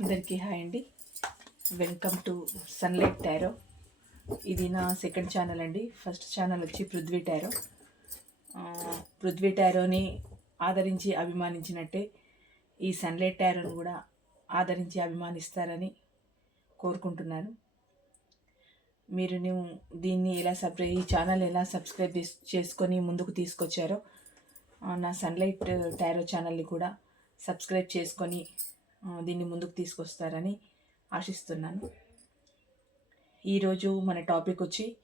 అందరికీ హాయ్ అండి. Welcome to sunlight tarot ఇది నా సెకండ్ ఛానల్ అండి. ఫస్ట్ ఛానల్ వచ్చి పృథ్వీ టైరో పృథ్వీ టైరోని ఆదరించి అభిమానించినట్టే ఈ సన్లైట్ టైరోని కూడా ఆదరించి అభిమానిస్తారని కోరుకుంటున్నాను. మీరు నేను దీన్ని ఎలా సబ్స్క్రైబ్ ఈ ఛానల్ ఎలా సబ్స్క్రైబ్ చేసుకొని ముందుకు తీసుకొచ్చారో నా సన్లైట్ టైరో ఛానల్ని కూడా సబ్స్క్రైబ్ చేసుకొని దీన్ని ముందుకు తీసుకొస్తారని ఆశిస్తున్నాను. ఈరోజు మన టాపిక్ వచ్చి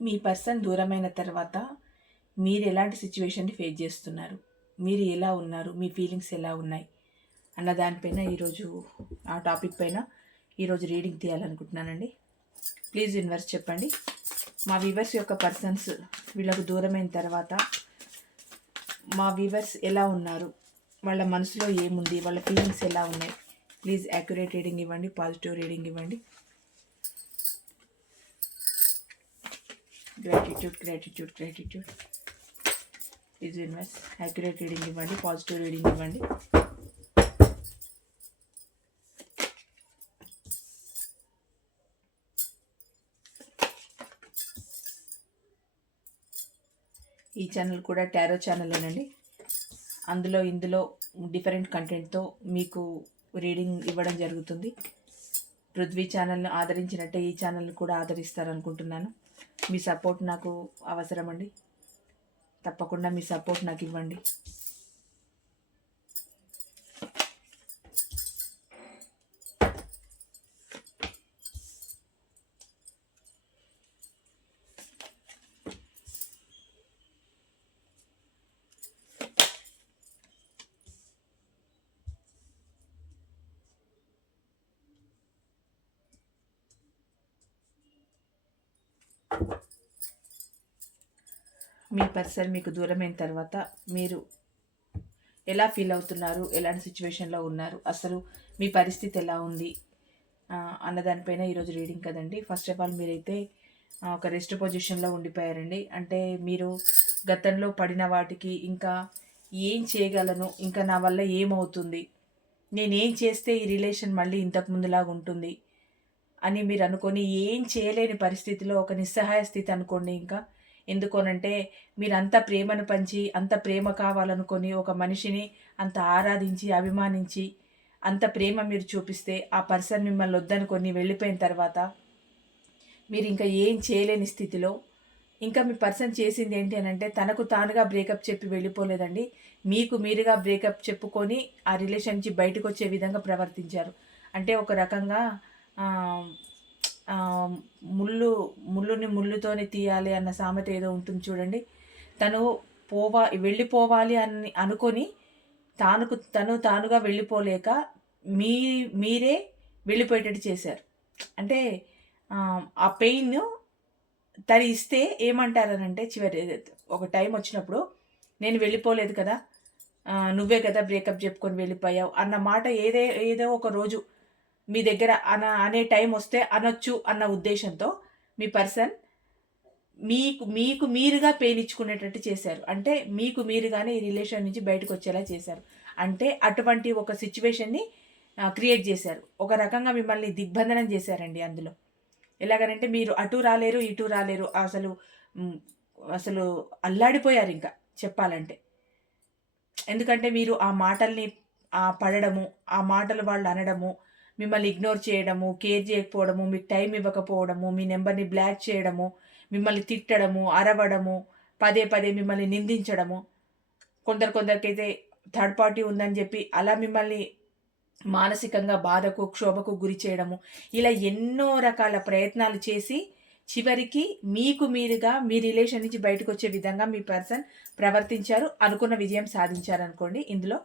మీ పర్సన్ దూరమైన తర్వాత మీరు ఎలాంటి సిచ్యువేషన్ని ఫేస్ చేస్తున్నారు? మీరు ఎలా ఉన్నారు? మీ ఫీలింగ్స్ ఎలా ఉన్నాయి? అన్న దానిపైన ఈరోజు ఆ టాపిక్ పైన ఈరోజు రీడింగ్ తీయాలనుకుంటున్నానండి. ప్లీజ్ ఇన్వర్స్ చెప్పండి. మా వీవర్స్ యొక్క పర్సన్స్ వీళ్ళకు దూరమైన తర్వాత మా వీవర్స్ ఎలా ఉన్నారు? వాళ్ళ మనసులో ఏముంది? వాళ్ళ ఫీలింగ్స్ ఎలా ఉన్నాయి? ప్లీజ్ యాక్యురేట్ రీడింగ్ ఇవ్వండి పాజిటివ్ రీడింగ్ ఇవ్వండి. Gratitude gratitude gratitude please invest accurate reading ఇవ్వండి పాజిటివ్ రీడింగ్ ఇవ్వండి. ఈ ఛానల్ కూడా టారో ఛానలేనండి అందులో ఇందులో డిఫరెంట్ కంటెంట్తో మీకు రీడింగ్ ఇవ్వడం జరుగుతుంది. పృథ్వీ ఛానల్ని ఆదరించినట్టే ఈ ఛానల్ని కూడా ఆదరిస్తారనుకుంటున్నాను. మీ సపోర్ట్ నాకు అవసరం అండి తప్పకుండా మీ సపోర్ట్ నాకు ఇవ్వండి. మీ పర్సన్ మీకు దూరమైన తర్వాత మీరు ఎలా ఫీల్ అవుతున్నారు? ఎలాంటి సిచ్యువేషన్లో ఉన్నారు? అసలు మీ పరిస్థితి ఎలా ఉంది? అన్నదానిపైన ఈరోజు రీడింగ్ కదండి. ఫస్ట్ ఆఫ్ ఆల్ మీరైతే ఒక రెస్ట్ పొజిషన్లో ఉండిపోయారండి. అంటే మీరు గతంలో పడిన వాటికి ఇంకా ఏం చేయగలను? ఇంకా నా వల్ల ఏమవుతుంది? నేనేం చేస్తే ఈ రిలేషన్ మళ్ళీ ఇంతకు ముందులాగా ఉంటుంది? అని మీరు అనుకొని ఏం చేయలేని పరిస్థితిలో ఒక నిస్సహాయ స్థితి అనుకోండి ఇంకా ఎందుకోనంటే మీరు అంత ప్రేమను పంచి అంత ప్రేమ కావాలనుకొని ఒక మనిషిని అంత ఆరాధించి అభిమానించి అంత ప్రేమ మీరు చూపిస్తే ఆ పర్సన్ మిమ్మల్ని వద్దనుకొని వెళ్ళిపోయిన తర్వాత మీరు ఇంకా ఏం చేయలేని స్థితిలో ఇంకా మీ పర్సన్ చేసింది ఏంటి అని అంటే తనకు తానుగా బ్రేకప్ చెప్పి వెళ్ళిపోలేదండి. మీకు మీరుగా బ్రేకప్ చెప్పుకొని ఆ రిలేషన్ నుంచి బయటకు వచ్చే విధంగా ప్రవర్తించారు. అంటే ఒక రకంగా ముళ్ళు ముళ్ళుని ముళ్ళుతోనే తీయాలి అన్న సామెత ఏదో ఉంటుంది చూడండి. తను పోవా వెళ్ళిపోవాలి అని అనుకొని తానుకు తను తానుగా వెళ్ళిపోలేక మీ మీరే వెళ్ళిపోయేటట్టు చేశారు. అంటే ఆ, పెయిన్ తను ఇస్తే ఏమంటారనంటే చివరి ఒక టైం వచ్చినప్పుడు నేను వెళ్ళిపోలేదు కదా నువ్వే కదా బ్రేకప్ చెప్పుకొని వెళ్ళిపోయావు అన్న మాట ఏదే ఏదో ఒక రోజు మీ దగ్గర అన అనే టైం వస్తే అనొచ్చు అన్న ఉద్దేశంతో మీ పర్సన్ మీకు మీకు మీరుగా పెయిన్ ఇచ్చుకునేటట్టు చేశారు. అంటే మీకు మీరుగానే ఈ రిలేషన్ నుంచి బయటకు వచ్చేలా చేశారు. అంటే అటువంటి ఒక సిచ్యువేషన్ని క్రియేట్ చేశారు. ఒక రకంగా మిమ్మల్ని దిగ్బంధనం చేశారండి అందులో. ఎలాగనంటే మీరు అటు రాలేరు ఇటు రాలేరు అసలు అసలు అల్లాడిపోయారు ఇంకా చెప్పాలంటే. ఎందుకంటే మీరు ఆ మాటల్ని పడడము ఆ మాటలు వాళ్ళు అనడము మిమ్మల్ని ఇగ్నోర్ చేయడము కేర్ చేయకపోవడము మీకు టైం ఇవ్వకపోవడము మీ నెంబర్ని బ్లాక్ చేయడము మిమ్మల్ని తిట్టడము అరవడము పదే పదే మిమ్మల్ని నిందించడము. కొందరు కొందరికైతే థర్డ్ పార్టీ ఉందని చెప్పి అలా మిమ్మల్ని మానసికంగా బాధకు క్షోభకు గురి చేయడము. ఇలా ఎన్నో రకాల ప్రయత్నాలు చేసి చివరికి మీకు మీరుగా మీ రిలేషన్ నుంచి బయటకు వచ్చే విధంగా మీ పర్సన్ ప్రవర్తించారు అనుకున్న విజయం సాధించారు అనుకోండి ఇందులో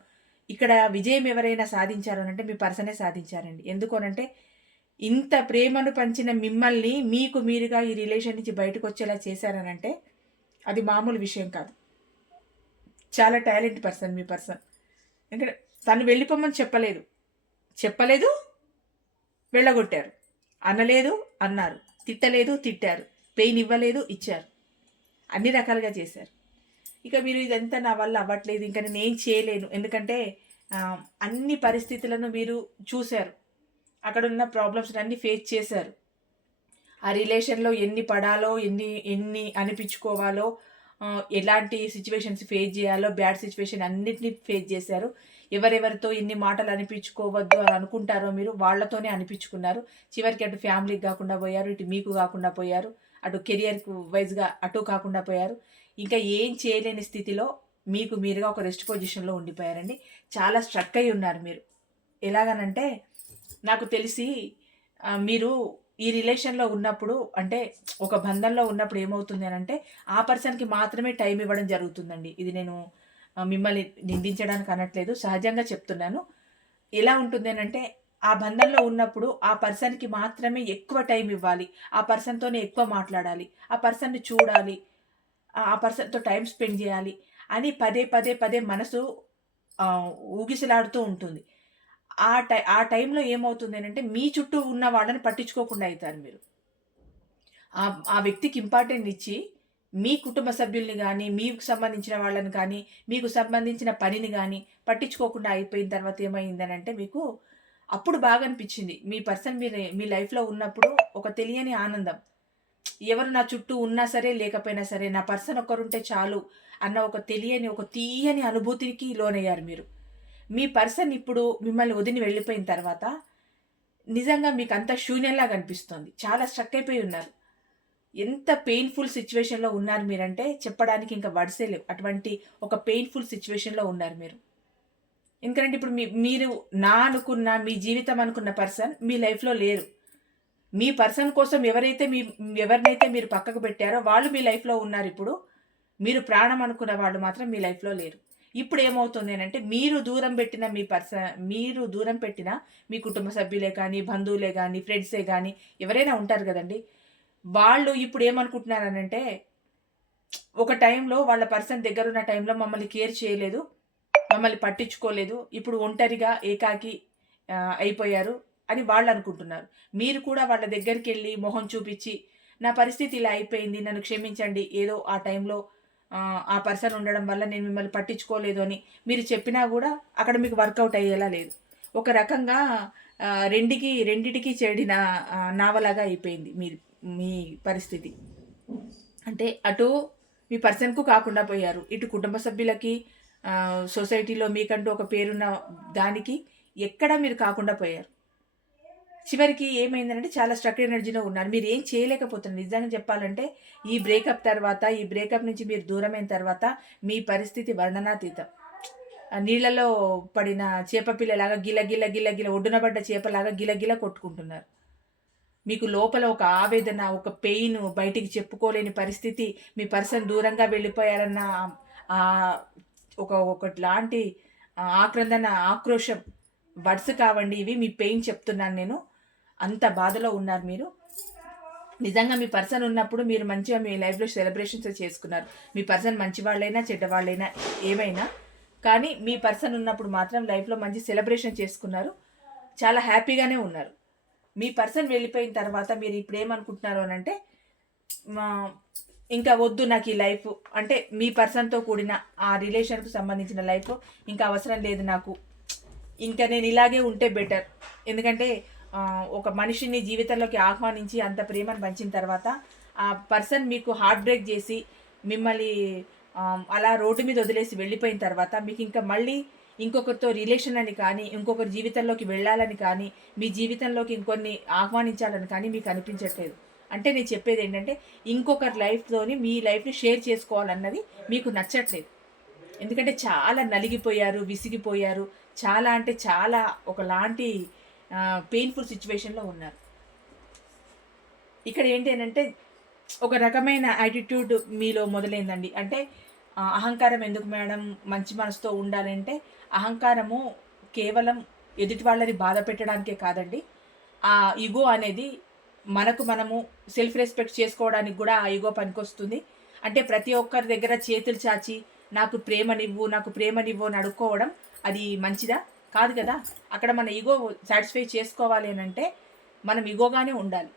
ఇక్కడ విజయం ఎవరైనా సాధించారు అంటే మీ పర్సనే సాధించారండి. ఎందుకోనంటే ఇంత ప్రేమను పంచిన మిమ్మల్ని మీకు మీరుగా ఈ రిలేషన్ నుంచి బయటకు వచ్చేలా చేశారనంటే అది మామూలు విషయం కాదు. చాలా టాలెంట్ పర్సన్ మీ పర్సన్. ఎందుకంటే తను వెళ్ళిపోమని చెప్పలేదు. చెప్పలేదు వెళ్ళగొట్టారు. అనలేదు అన్నారు. తిట్టలేదు తిట్టారు. పెయిన్ ఇవ్వలేదు ఇచ్చారు. అన్ని రకాలుగా చేశారు. ఇక మీరు ఇదంతా నా వల్ల అవ్వట్లేదు. ఇంకా నేను ఏం చేయలేను. ఎందుకంటే అన్ని పరిస్థితులను మీరు చూశారు. అక్కడ ఉన్న ప్రాబ్లమ్స్ అన్ని ఫేస్ చేశారు. ఆ రిలేషన్లో ఎన్ని పడాలో ఎన్ని ఎన్ని అనిపించుకోవాలో ఎలాంటి సిచ్యువేషన్స్ ఫేస్ చేయాలో బ్యాడ్ సిచ్యువేషన్ అన్నిటిని ఫేస్ చేశారు. ఎవరెవరితో ఎన్ని మాటలు అనిపించుకోవద్దు అని అనుకుంటారో మీరు వాళ్ళతోనే అనిపించుకున్నారు. చివరికి అటు ఫ్యామిలీకి కాకుండా పోయారు ఇటు మీకు కాకుండా పోయారు అటు కెరియర్ వైజ్గా అటు కాకుండా పోయారు. ఇంకా ఏం చేయలేని స్థితిలో మీకు మీరుగా ఒక రెస్ట్ పొజిషన్లో ఉండిపోయారండి. చాలా స్ట్రక్ అయి ఉన్నారు మీరు. ఎలాగనంటే నాకు తెలిసి మీరు ఈ రిలేషన్లో ఉన్నప్పుడు అంటే ఒక బంధంలో ఉన్నప్పుడు ఏమవుతుంది అని అంటే ఆ పర్సన్కి మాత్రమే టైం ఇవ్వడం జరుగుతుందండి. ఇది నేను మిమ్మల్ని నిందించడానికి అనట్లేదు సహజంగా చెప్తున్నాను. ఎలా ఉంటుంది అని అంటే ఆ బంధంలో ఉన్నప్పుడు ఆ పర్సన్కి మాత్రమే ఎక్కువ టైం ఇవ్వాలి. ఆ పర్సన్తోనే ఎక్కువ మాట్లాడాలి. ఆ పర్సన్ని చూడాలి. ఆ- పర్సన్తో టైం స్పెండ్ చేయాలి అని పదే పదే పదే మనసు ఊగిసలాడుతూ ఉంటుంది. ఆ టై ఆ టైంలో ఏమవుతుంది అంటే మీ చుట్టూ ఉన్న వాళ్ళని పట్టించుకోకుండా అవుతారు మీరు. ఆ ఆ వ్యక్తికి ఇంపార్టెంట్ ఇచ్చి మీ కుటుంబ సభ్యుల్ని కానీ మీకు సంబంధించిన వాళ్ళని కానీ మీకు సంబంధించిన పనిని కానీ పట్టించుకోకుండా అయిపోయిన తర్వాత ఏమైందని అంటే మీకు అప్పుడు బాగా అనిపించింది. మీ పర్సన్ మీ మీ లైఫ్లో ఉన్నప్పుడు ఒక తెలియని ఆనందం. ఎవరు నా చుట్టూ ఉన్నా సరే లేకపోయినా సరే నా పర్సన్ ఒకరుంటే చాలు అన్న ఒక తెలియని ఒక తీయని అనుభూతికి లోనయ్యారు మీరు. మీ పర్సన్ ఇప్పుడు మిమ్మల్ని వదిలి వెళ్ళిపోయిన తర్వాత నిజంగా మీకు అంత శూన్యంలా కనిపిస్తుంది. చాలా స్ట్రక్ అయిపోయి ఉన్నారు. ఎంత పెయిన్ఫుల్ సిచ్యువేషన్లో ఉన్నారు మీరంటే చెప్పడానికి ఇంకా వర్డ్సే లేవు. అటువంటి ఒక పెయిన్ఫుల్ సిచ్యువేషన్లో ఉన్నారు మీరు. ఎందుకంటే ఇప్పుడు మీ మీరు నా అనుకున్న మీ జీవితం అనుకున్న పర్సన్ మీ లైఫ్లో లేరు. మీ పర్సన్ కోసం ఎవరైతే మీ ఎవరినైతే మీరు పక్కకు పెట్టారో వాళ్ళు మీ లైఫ్లో ఉన్నారు ఇప్పుడు మీరు ప్రాణం అనుకున్న వాళ్ళు మాత్రం మీ లైఫ్లో లేరు. ఇప్పుడు ఏమవుతుంది అంటే మీరు దూరం పెట్టిన మీ పర్సన్ మీరు దూరం పెట్టిన మీ కుటుంబ సభ్యులే కానీ బంధువులే కానీ ఫ్రెండ్సే కానీ ఎవరైనా ఉంటారు కదండి. వాళ్ళు ఇప్పుడు ఏమనుకుంటున్నారనంటే ఒక టైంలో వాళ్ళ పర్సన్ దగ్గర ఉన్న టైంలో మమ్మల్ని కేర్ చేయలేదు మమ్మల్ని పట్టించుకోలేదు ఇప్పుడు ఒంటరిగా ఏకాకి అయిపోయారు. అని వాళ్ళు అనుకుంటున్నారు. మీరు కూడా వాళ్ళ దగ్గరికి వెళ్ళి మొహం చూపించి నా పరిస్థితి ఇలా అయిపోయింది నన్ను క్షమించండి ఏదో ఆ టైంలో ఆ, పర్సన్ ఉండడం వల్ల నేను మిమ్మల్ని పట్టించుకోలేదు అని మీరు చెప్పినా కూడా అక్కడ మీకు వర్కౌట్ అయ్యేలా లేదు. ఒక రకంగా రెండికి రెండిటికి చెడిన నావలాగా అయిపోయింది మీ మీ పరిస్థితి. అంటే అటు మీ పర్సన్కు కాకుండా పోయారు. ఇటు కుటుంబ సభ్యులకి సొసైటీలో మీకంటూ ఒక పేరున్న దానికి ఎక్కడ మీరు కాకుండా పోయారు. చివరికి ఏమైందంటే చాలా స్ట్రక్ ఎనర్జీలో ఉన్నారు. మీరు ఏం చేయలేకపోతున్నారు. నిజంగా చెప్పాలంటే ఈ బ్రేకప్ తర్వాత ఈ బ్రేకప్ నుంచి మీరు దూరమైన తర్వాత మీ పరిస్థితి వర్ణనాతీతం. నీళ్ళలో పడిన చేపపిల్లలాగా గిల గిల గిల గిల ఒడ్డున పడ్డ చేపలాగా గిల గిల కొట్టుకుంటున్నారు. మీకు లోపల ఒక ఆవేదన ఒక పెయిన్ బయటికి చెప్పుకోలేని పరిస్థితి మీ పర్సన్ దూరంగా వెళ్ళిపోయారన్న ఒక ఒక లాంటి ఆక్రందన ఆక్రోశం వర్డ్స్ కావండి. ఇవి మీ పెయిన్ చెప్తున్నాను నేను. అంత బాధలో ఉన్నారు మీరు. నిజంగా మీ పర్సన్ ఉన్నప్పుడు మీరు మంచిగా మీ లైఫ్లో సెలబ్రేషన్స్ చేసుకున్నారు. మీ పర్సన్ మంచి వాళ్ళైనా చెడ్డవాళ్ళైనా ఏమైనా. కానీ మీ పర్సన్ ఉన్నప్పుడు మాత్రం లైఫ్లో మంచి సెలబ్రేషన్ చేసుకున్నారు. చాలా హ్యాపీగానే ఉన్నారు. మీ పర్సన్ వెళ్ళిపోయిన తర్వాత మీరు ఇప్పుడు ఏమనుకుంటున్నారు అని అంటే మా- ఇంకా వద్దు నాకు ఈ లైఫ్. అంటే మీ పర్సన్తో కూడిన ఆ రిలేషన్కు సంబంధించిన లైఫ్. ఇంకా అవసరం లేదు నాకు. ఇంకా నేను ఇలాగే ఉంటే బెటర్. ఎందుకంటే ఒక మనిషిని జీవితంలోకి ఆహ్వానించి అంత ప్రేమను పంచిన తర్వాత ఆ పర్సన్ మీకు హార్ట్ బ్రేక్ చేసి మిమ్మల్ని అలా రోడ్డు మీద వదిలేసి వెళ్ళిపోయిన తర్వాత మీకు ఇంకా మళ్ళీ ఇంకొకరితో రిలేషన్ అని కానీ ఇంకొకరి జీవితంలోకి వెళ్ళాలని కానీ మీ జీవితంలోకి ఇంకొన్ని ఆహ్వానించాలని కానీ మీకు అనిపించట్లేదు. అంటే నేను చెప్పేది ఏంటంటే ఇంకొకరి లైఫ్తోని మీ లైఫ్ని షేర్ చేసుకోవాలన్నది మీకు నచ్చట్లేదు. ఎందుకంటే చాలా నలిగిపోయారు విసిగిపోయారు. చాలా అంటే చాలా ఒకలాంటి పెయిన్ఫుల్ సిచ్యువేషన్లో ఉన్నారు. ఇక్కడ ఏంటి అని అంటే ఒక రకమైన యాటిట్యూడ్ మీలో మొదలైందండి. అంటే అహంకారం ఎందుకు మేడం? మంచి మనసుతో ఉండాలంటే అహంకారము కేవలం ఎదుటి వాళ్ళని బాధ పెట్టడానికే కాదండి. ఆ ఇగో అనేది మనకు మనము సెల్ఫ్ రెస్పెక్ట్ చేసుకోవడానికి కూడా ఆ ఇగో పనికొస్తుంది. అంటే ప్రతి ఒక్కరి దగ్గర చేతులు చాచి నాకు ప్రేమనివ్వు నాకు ప్రేమనివ్వు అని అడుక్కోవడం అది మంచిదా? కాదు కదా? అక్కడ మన ఈగో సాటిస్ఫై చేసుకోవాలి అని అంటే మనం ఈగోగానే ఉండాలి.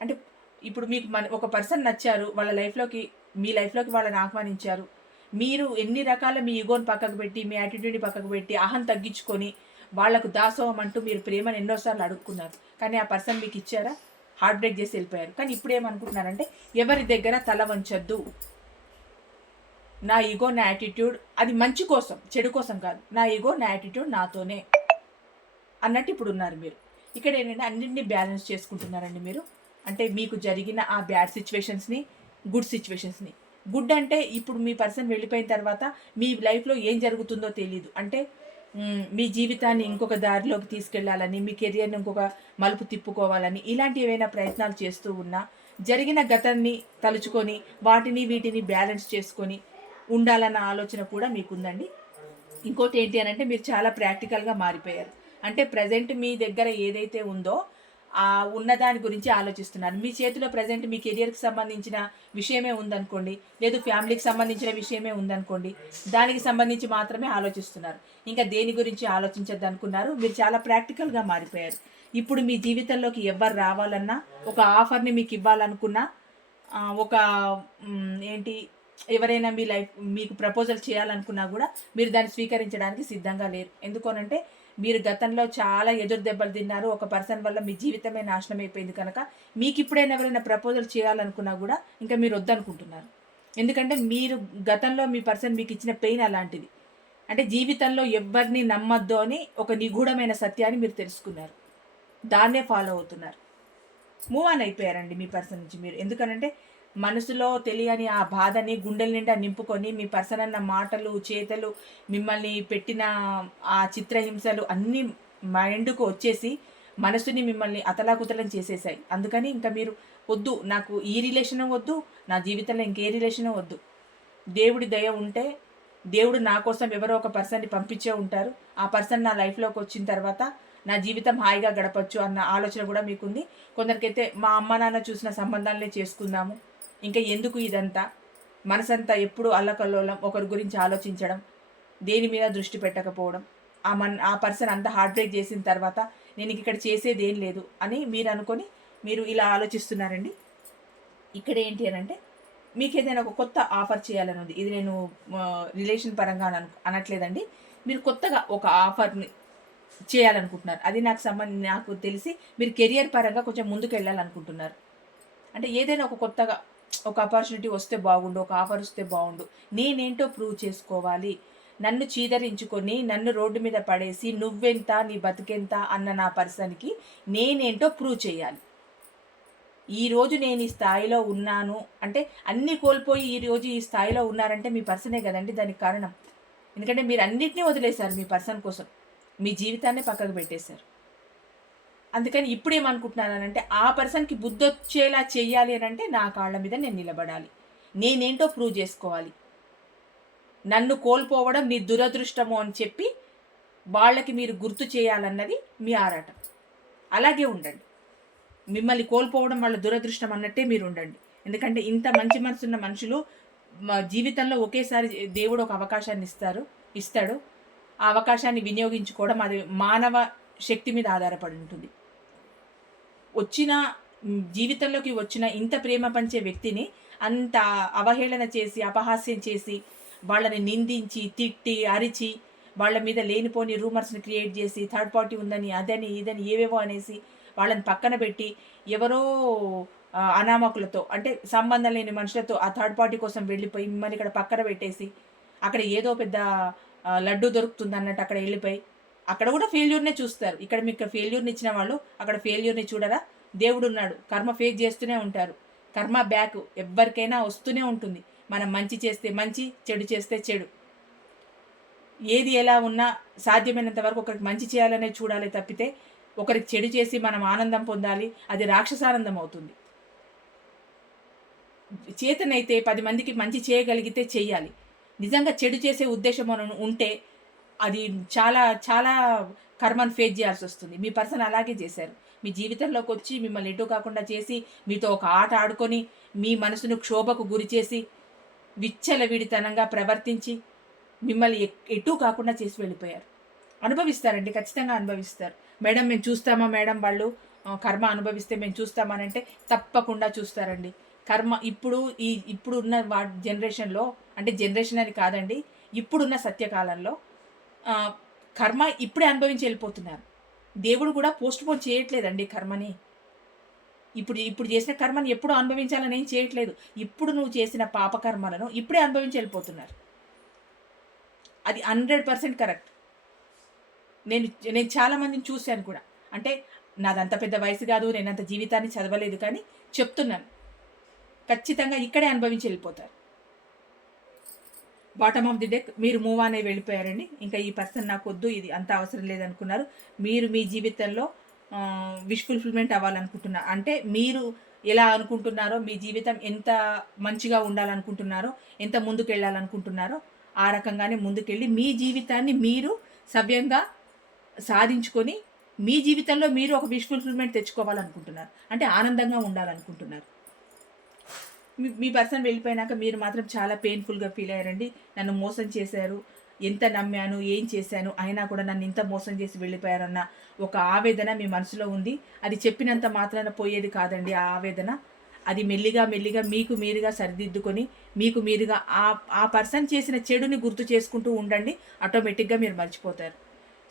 అంటే ఇప్పుడు మీకు మన ఒక పర్సన్ నచ్చారు వాళ్ళ లైఫ్లోకి మీ లైఫ్లోకి వాళ్ళని ఆహ్వానించారు. మీరు ఎన్ని రకాల మీ ఈగోని పక్కకు పెట్టి మీ యాటిట్యూడ్ని పక్కకు పెట్టి అహం తగ్గించుకొని వాళ్ళకు దాసోహం అంటూ మీరు ప్రేమను ఎన్నోసార్లు అడుక్కున్నారు కానీ ఆ పర్సన్ మీకు ఇచ్చారా? హార్ట్ బ్రేక్ చేసి వెళ్ళిపోయారు. కానీ ఇప్పుడు ఏమనుకుంటున్నారంటే ఎవరి దగ్గర తల వంచొద్దు. నా ఈగో నా యాటిట్యూడ్ అది మంచి కోసం చెడు కోసం కాదు. నా ఈగో నా యాటిట్యూడ్ నాతోనే అన్నట్టు ఇప్పుడు ఉన్నారు మీరు. ఇక్కడ ఏంటంటే అన్నింటినీ బ్యాలెన్స్ చేసుకుంటున్నారండి మీరు. అంటే మీకు జరిగిన ఆ బ్యాడ్ సిచ్యువేషన్స్ని గుడ్ సిచ్యువేషన్స్ని గుడ్ అంటే ఇప్పుడు మీ పర్సన్ వెళ్ళిపోయిన తర్వాత మీ లైఫ్లో ఏం జరుగుతుందో తెలియదు అంటే మీ జీవితాన్ని ఇంకొక దారిలోకి తీసుకెళ్ళాలని మీ కెరియర్ని ఇంకొక మలుపు తిప్పుకోవాలని ఇలాంటి ఏవైనా ప్రయత్నాలు చేస్తూ ఉన్నా జరిగిన గతాన్ని తలుచుకొని వాటిని వీటిని బ్యాలెన్స్ చేసుకొని ఉండాలన్న ఆలోచన కూడా మీకుందండి. ఇంకోటి ఏంటి అని అంటే మీరు చాలా ప్రాక్టికల్గా మారిపోయారు. అంటే ప్రజెంట్ మీ దగ్గర ఏదైతే ఉందో ఆ ఉన్నదాని గురించి ఆలోచిస్తున్నారు. మీ చేతిలో ప్రజెంట్ మీ కెరియర్కి సంబంధించిన విషయమే ఉందనుకోండి లేదు ఫ్యామిలీకి సంబంధించిన విషయమే ఉందనుకోండి దానికి సంబంధించి మాత్రమే ఆలోచిస్తున్నారు. ఇంకా దేని గురించి ఆలోచించద్దు అనుకున్నారు మీరు చాలా ప్రాక్టికల్గా మారిపోయారు. ఇప్పుడు మీ జీవితంలోకి ఎవరు రావాలన్నా ఒక ఆఫర్ని మీకు ఇవ్వాలనుకున్నా ఒక ఏంటి ఎవరైనా మీ లైఫ్ మీకు ప్రపోజల్ చేయాలనుకున్నా కూడా మీరు దాన్ని స్వీకరించడానికి సిద్ధంగా లేరు. ఎందుకోనంటే మీరు గతంలో చాలా ఎదురు దెబ్బలు తిన్నారు. ఒక పర్సన్ వల్ల మీ జీవితమే నాశనం అయిపోయింది కనుక మీకు ఇప్పుడైనా ఎవరైనా ప్రపోజల్ చేయాలనుకున్నా కూడా ఇంకా మీరు వద్దనుకుంటున్నారు. ఎందుకంటే మీరు గతంలో మీ పర్సన్ మీకు ఇచ్చిన పెయిన్ అలాంటిది. అంటే జీవితంలో ఎవరిని నమ్మద్దు అని ఒక నిగూఢమైన సత్యాన్ని మీరు తెలుసుకున్నారు. దాన్నే ఫాలో అవుతున్నారు. మూవ్ ఆన్ అయిపోయారండి మీ పర్సన్ నుంచి మీరు. ఎందుకనంటే మనసులో తెలియని ఆ బాధని గుండెల నిండా నింపుకొని మీ పర్సన్ అన్న మాటలు చేతలు మిమ్మల్ని పెట్టిన ఆ చిత్రహింసలు అన్నీ మైండ్కు వచ్చేసి మనసుని మిమ్మల్ని అతలాకుతలం చేసేసాయి. అందుకని ఇంకా మీరు వద్దు నాకు ఈ రిలేషన్ వద్దు నా జీవితంలో ఇంకే రిలేషన్ వద్దు. దేవుడి దయ ఉంటే దేవుడు నా కోసం ఎవరో ఒక పర్సన్ని పంపించే ఉంటారు. ఆ పర్సన్ నా లైఫ్లోకి వచ్చిన తర్వాత నా జీవితం హాయిగా గడపచ్చు అన్న ఆలోచన కూడా మీకుంది. కొందరికైతే మా అమ్మ నాన్న చూసిన సంబంధాలనే చేసుకుందాము. ఇంకా ఎందుకు ఇదంతా? మనసంతా ఎప్పుడు అల్లకల్లోలం ఒకరి గురించి ఆలోచించడం దేని మీద దృష్టి పెట్టకపోవడం. ఆ మన్ ఆ పర్సన్ అంతా హార్ట్ బ్రేక్ చేసిన తర్వాత నేను ఇక్కడ చేసేది ఏం లేదు అని మీరు అనుకొని మీరు ఇలా ఆలోచిస్తున్నారండి? ఇక్కడ ఏంటి అని అంటే మీకు ఏదైనా ఒక కొత్త ఆఫర్ చేయాలని ఉంది. ఇది నేను రిలేషన్ పరంగా అనట్లేదండి. మీరు కొత్తగా ఒక ఆఫర్ని చేయాలనుకుంటున్నారు. అది నాకు సంబంధ నాకు తెలిసి మీరు కెరియర్ పరంగా కొంచెం ముందుకు వెళ్ళాలనుకుంటున్నారు అంటే ఏదైనా ఒక కొత్తగా ఒక ఆపర్చునిటీ వస్తే బాగుండు ఒక ఆఫర్ వస్తే బాగుండు. నేనేంటో ప్రూవ్ చేసుకోవాలి. నన్ను చీదరించుకొని నన్ను రోడ్డు మీద పడేసి నువ్వెంత నీ బతికెంత అన్న నా పర్సన్కి నేనేంటో ప్రూవ్ చేయాలి. ఈరోజు నేను ఈ స్థాయిలో ఉన్నాను అంటే అన్నీ కోల్పోయి ఈరోజు ఈ స్థాయిలో ఉన్నారంటే మీ పర్సనే కదండి దానికి కారణం. ఎందుకంటే మీరు అన్నింటినీ వదిలేశారు మీ పర్సన్ కోసం. మీ జీవితాన్ని పక్కకు పెట్టేశారు. అందుకని ఇప్పుడు ఏమనుకుంటున్నానంటే ఆ పర్సన్కి బుద్ధి వచ్చేలా చేయాలి అని అంటే నా కాళ్ళ మీద నేను నిలబడాలి. నేనేంటో ప్రూవ్ చేసుకోవాలి. నన్ను కోల్పోవడం నీ దురదృష్టము అని చెప్పి వాళ్ళకి మీరు గుర్తు చేయాలన్నది మీ ఆరాటం. అలాగే ఉండండి. మిమ్మల్ని కోల్పోవడం వాళ్ళ దురదృష్టం అన్నట్టే మీరు ఉండండి. ఎందుకంటే ఇంత మంచి మనసున్న మనుషులు జీవితంలో ఒకేసారి దేవుడు ఒక అవకాశాన్ని ఇస్తారు ఇస్తాడు. ఆ అవకాశాన్ని వినియోగించుకోవడం అది మానవ శక్తి మీద ఆధారపడి ఉంటుంది. వచ్చిన జీవితంలోకి వచ్చిన ఇంత ప్రేమ పంచే వ్యక్తిని అంత అవహేళన చేసి అపహాస్యం చేసి వాళ్ళని నిందించి తిట్టి అరిచి వాళ్ళ మీద లేనిపోని రూమర్స్ని క్రియేట్ చేసి థర్డ్ పార్టీ ఉందని అదని ఇదని ఏవేవో అనేసి వాళ్ళని పక్కన పెట్టి ఎవరో అనామకులతో అంటే సంబంధం లేని మనుషులతో ఆ థర్డ్ పార్టీ కోసం వెళ్ళిపోయి మిమ్మల్ని ఇక్కడ పక్కన పెట్టేసి అక్కడ ఏదో పెద్ద లడ్డు దొరుకుతుంది అన్నట్టు అక్కడ వెళ్ళిపోయి అక్కడ కూడా ఫెయిల్యూర్నే చూస్తారు. ఇక్కడ మీకు ఫెయిల్యూర్ని ఇచ్చిన వాళ్ళు అక్కడ ఫెయిల్యూర్ని చూడరా? దేవుడు ఉన్నాడు. కర్మ ఫేస్ చేస్తూనే ఉంటారు. కర్మ బ్యాక్ ఎవరికైనా వస్తూనే ఉంటుంది. మనం మంచి చేస్తే మంచి చెడు చేస్తే చెడు. ఏది ఎలా ఉన్నా సాధ్యమైనంత వరకు ఒకరికి మంచి చేయాలనే చూడాలి తప్పితే ఒకరికి చెడు చేసి మనం ఆనందం పొందాలి అది రాక్షసానందం అవుతుంది. చేతనైతే పది మందికి మంచి చేయగలిగితే చేయాలి నిజంగా చెడు చేసే ఉద్దేశం మనం ఉంటే అది చాలా చాలా కర్మను ఫేస్ చేయాల్సి వస్తుంది. మీ పర్సన్ అలాగే చేశారు. మీ జీవితంలోకి వచ్చి మిమ్మల్ని ఎటు కాకుండా చేసి మీతో ఒక ఆట ఆడుకొని మీ మనసును క్షోభకు గురి చేసి విచ్చలవిడితనంగా ప్రవర్తించి మిమ్మల్ని ఎటూ ఎటు కాకుండా చేసి వెళ్ళిపోయారు. అనుభవిస్తారండి ఖచ్చితంగా అనుభవిస్తారు. మేడం మేము చూస్తామా మేడం వాళ్ళు? కర్మ అనుభవిస్తే మేము చూస్తామని అంటే తప్పకుండా చూస్తారండి. కర్మ ఇప్పుడు ఈ ఇప్పుడున్న వా జనరేషన్లో అంటే జనరేషన్ అని కాదండి ఇప్పుడున్న సత్యకాలంలో కర్మ ఇప్పుడే అనుభవించి వెళ్ళిపోతున్నారు. దేవుడు కూడా పోస్ట్ పోన్ చేయట్లేదండి కర్మని. ఇప్పుడు ఇప్పుడు చేసిన కర్మని ఎప్పుడు అనుభవించాలని ఏం చేయట్లేదు. ఇప్పుడు నువ్వు చేసిన పాపకర్మలను ఇప్పుడే అనుభవించి వెళ్ళిపోతున్నారు. అది హండ్రెడ్ పర్సెంట్ కరెక్ట్. నేను నేను చాలా మందిని చూశాను కూడా. అంటే నాదంత పెద్ద వయసు కాదు నేను అంత జీవితాన్ని చదవలేదు కానీ చెప్తున్నాను. ఖచ్చితంగా ఇక్కడే అనుభవించి వెళ్ళిపోతారు. బాటమ్ ఆఫ్ ది డెక్ మీరు మూవ్ అనే వెళ్ళిపోయారండి. ఇంకా ఈ పర్సన్ నాకు వద్దు ఇది అంత అవసరం లేదనుకున్నారు. మీరు మీ జీవితంలో విష్ ఫుల్ఫిల్మెంట్ అవ్వాలనుకుంటున్నారు అంటే మీరు ఎలా అనుకుంటున్నారో మీ జీవితం ఎంత మంచిగా ఉండాలనుకుంటున్నారో ఎంత ముందుకు వెళ్ళాలనుకుంటున్నారో ఆ రకంగానే ముందుకెళ్ళి మీ జీవితాన్ని మీరు సవ్యంగా సాధించుకొని మీ జీవితంలో మీరు ఒక విష్ ఫుల్ఫిల్మెంట్ తెచ్చుకోవాలనుకుంటున్నారు. అంటే ఆనందంగా ఉండాలనుకుంటున్నారు. మీ- పర్సన్ వెళ్ళిపోయినాక మీరు మాత్రం చాలా పెయిన్ఫుల్గా ఫీల్ అయ్యారండి. నన్ను మోసం చేశారు. ఎంత నమ్మాను ఏం చేశాను అయినా కూడా నన్ను ఇంత మోసం చేసి వెళ్ళిపోయారన్న ఒక ఆవేదన మీ మనసులో ఉంది. అది చెప్పినంత మాత్రాన పోయేది కాదండి ఆ ఆవేదన. అది మెల్లిగా మెల్లిగా మీకు మీరుగా సరిదిద్దుకొని మీకు మీరుగా ఆ ఆ పర్సన్ చేసిన చెడుని గుర్తు చేసుకుంటూ ఉండండి. ఆటోమేటిక్గా మీరు మర్చిపోతారు.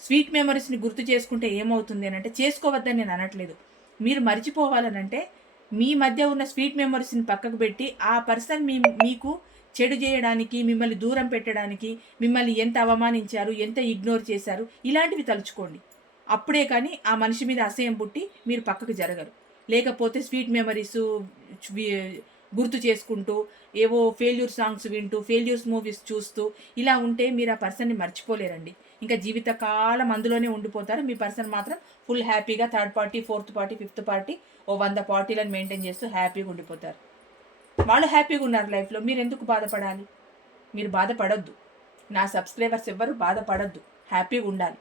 స్వీట్ మెమరీస్ని గుర్తు చేసుకుంటే ఏమవుతుంది అని అంటే చేసుకోవద్దని నేను అనట్లేదు. మీరు మర్చిపోవాలనంటే మీ మధ్య ఉన్న స్వీట్ మెమరీస్ని పక్కకు పెట్టి ఆ పర్సన్ మీ మీకు చెడు చేయడానికి మిమ్మల్ని దూరం పెట్టడానికి మిమ్మల్ని ఎంత అవమానించారు ఎంత ఇగ్నోర్ చేశారు ఇలాంటివి తలుచుకోండి. అప్పుడే కానీ ఆ మనిషి మీద అసహ్యం పుట్టి మీరు పక్కకు జరగరు. లేకపోతే స్వీట్ మెమరీస్ గుర్తు చేసుకుంటూ ఏవో ఫెయిల్యూర్ సాంగ్స్ వింటూ ఫెయిల్యూర్స్ మూవీస్ చూస్తూ ఇలా ఉంటే మీరు ఆ పర్సన్ని మర్చిపోలేరండి. ఇంకా జీవితకాలం అందులోనే ఉండిపోతారు. మీ పర్సన్ మాత్రం ఫుల్ హ్యాపీగా third party fourth party fifth party ఓ వంద పార్టీలను మెయింటైన్ చేస్తూ హ్యాపీగా ఉండిపోతారు. వాళ్ళు హ్యాపీగా ఉన్నారు లైఫ్లో మీరు ఎందుకు బాధపడాలి? మీరు బాధపడద్దు. నా సబ్స్క్రైబర్స్ ఎవ్వరు బాధపడద్దు. హ్యాపీగా ఉండాలి.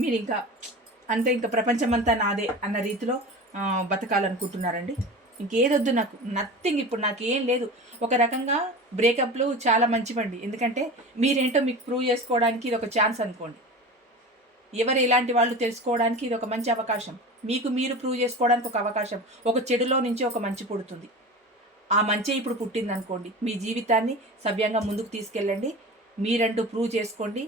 మీరు ఇంకా అంతే ఇంకా ప్రపంచమంతా నాదే అన్న రీతిలో బతకాలనుకుంటున్నారండి. ఇంకేదొద్దు నాకు నథింగ్ ఇప్పుడు నాకు ఏం లేదు. ఒక రకంగా బ్రేకప్లు చాలా మంచివండి. ఎందుకంటే మీరేంటో మీకు ప్రూవ్ చేసుకోవడానికి ఇది ఒక ఛాన్స్ అనుకోండి. ఎవరు ఇలాంటి వాళ్ళు తెలుసుకోవడానికి ఇది ఒక మంచి అవకాశం. మీకు మీరు ప్రూవ్ చేసుకోవడానికి ఒక అవకాశం. ఒక చెడులో నుంచి ఒక మంచి పుడుతుంది. ఆ మంచి ఇప్పుడు పుట్టింది అనుకోండి మీ జీవితాన్ని సవ్యంగా ముందుకు తీసుకెళ్ళండి. మీరంటూ ప్రూవ్ చేసుకోండి.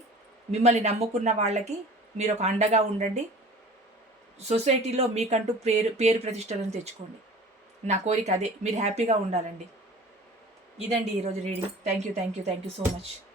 మిమ్మల్ని నమ్ముకున్న వాళ్ళకి మీరు ఒక అండగా ఉండండి. సొసైటీలో మీకంటూ పేరు పేరు ప్రతిష్టలను తెచ్చుకోండి. నా కోరిక అదే. మీరు హ్యాపీగా ఉండాలండి. ఇదండి ఈరోజు reading. Thank you thank you thank you so much.